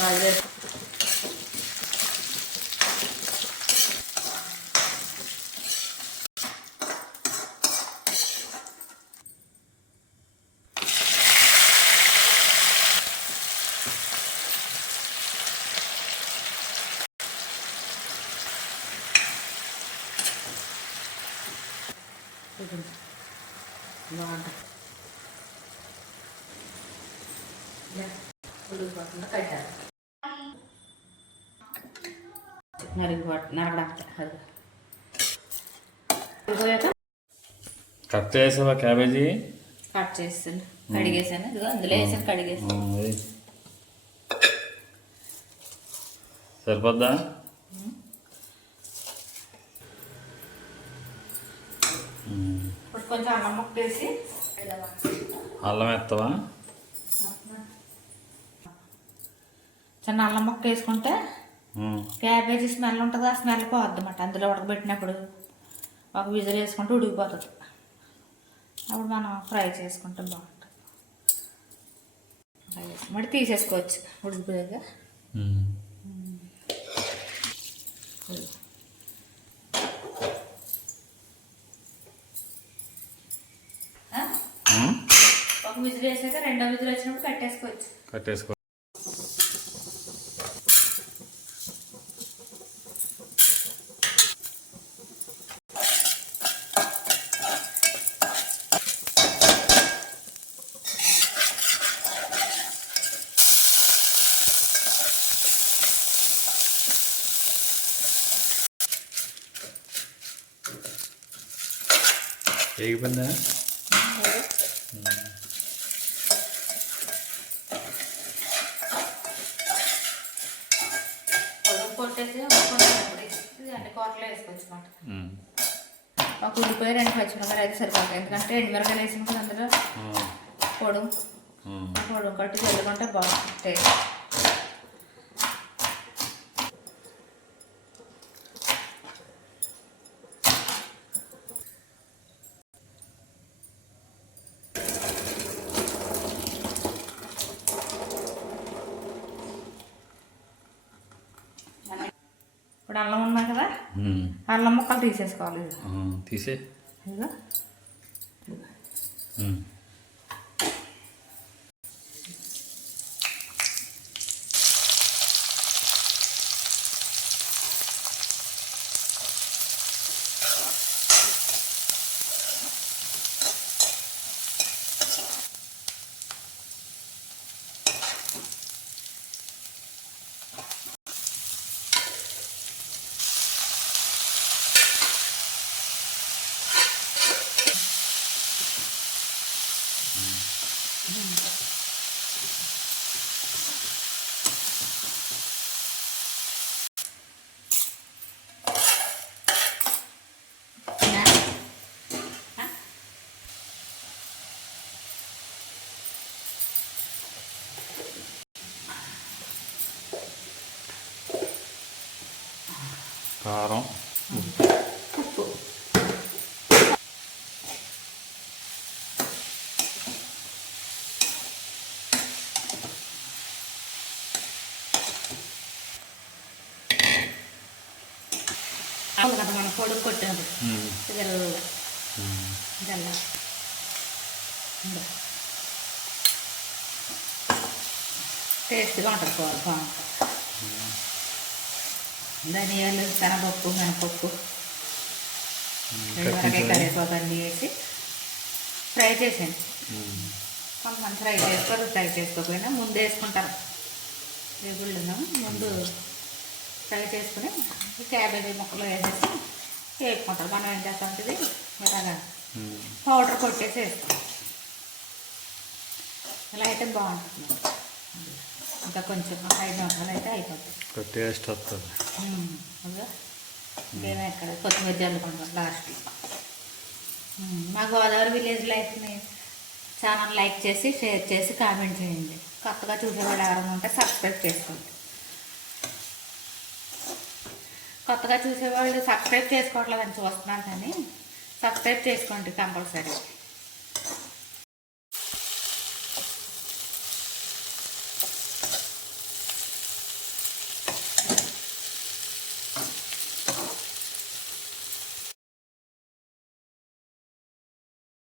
అదే బాగుంటుంది ఉడికిపోకుండా కట్టాలి నరగడానికి ఉడికిపోయాక కట్ చేసావా క్యాబేజీ? కట్ చేస్తాను. కడిగేసాను. ఇదిగో అందులో వేసాను కడిగేసాను. సరిపోద్దా. ఇప్పుడు కొంచెం అన్నం ముక్క వేసి అల్లం ఎత్తవా చిన్న అల్లం ముక్క వేసుకుంటే. క్యాబేజీ స్మెల్ ఉంటుంది ఆ స్మెల్ పోద్ది అన్నమాట అందులో ఉడకబెట్టినప్పుడు ఒక విజిల్ వేసుకుంటే ఉడికిపోతుంది. అప్పుడు మనం ఫ్రై చేసుకుంటే బాగుంటుంది. ఫ్రై మరి తీసేసుకోవచ్చు ఉడికిపోయాక? ఒక విజిల్ వేసాక రెండో విజిల్ వచ్చినప్పుడు కట్టేసుకోవచ్చు. కట్టేసుకో ఉమ్. ఒక ఉల్లిపాయ రెండు పచ్చిమిరపకాయలు అయితే సరిపోతాయి ఎందుకంటే ఎండుమిరకాయలు వేసినప్పుడు అందులో ఉమ్. పొడుం ఉమ్. ఆ పొడుం కట్టి చల్లుకుంటే బాగుంటుంది ఇప్పుడు అల్లం ఉన్నా కదా. అల్లం ముక్కలు తీసేసుకోవాలి. తీసే ఇదిగో ఉమ్. కారం ఉప్పు అవును కదా మనం పొడుగు ధనియాలు శనగపప్పు మినపప్పు. కరివేపాకు అన్నీ వేసి ఫ్రై చేసాను. కొంతమంది ఫ్రై చేసుకోరు ఫ్రై చేసుకోకపోయినా ముందు వేసుకుంటారు. రేగుళ్ళను ముందు ఫ్రై చేసుకుని క్యాబేజీ ముక్కలు వేసేసి వేసుకుంటారు మనం ఏం చేస్తామంటే ఇలాగా. పౌడర్ కొట్టేసి వేస్తాం. ఇలా అయితే బాగుంటుంది. ఇంకా కొంచెం ఐదు నిమిషాలు అయితే అయిపోతుంది. టేస్ట్ వస్తుంది. ఇంకేమీ ఎక్కడ కొత్తిమీర చల్లుకుంటాం లాస్ట్లో ఉమ్, మా గోదావరి విలేజ్ లైఫ్ని ఛానల్ లైక్ చేసి షేర్ చేసి కామెంట్ చేయండి. కొత్తగా చూసేవాళ్ళు ఎవరైనా ఉంటే సబ్స్క్రైబ్ చేసుకోండి. కొత్తగా చూసేవాళ్ళు సబ్స్క్రైబ్ చేసుకోవట్లేదని చూస్తున్నాను కానీ సబ్స్క్రైబ్ చేసుకోండి కంపల్సరీ.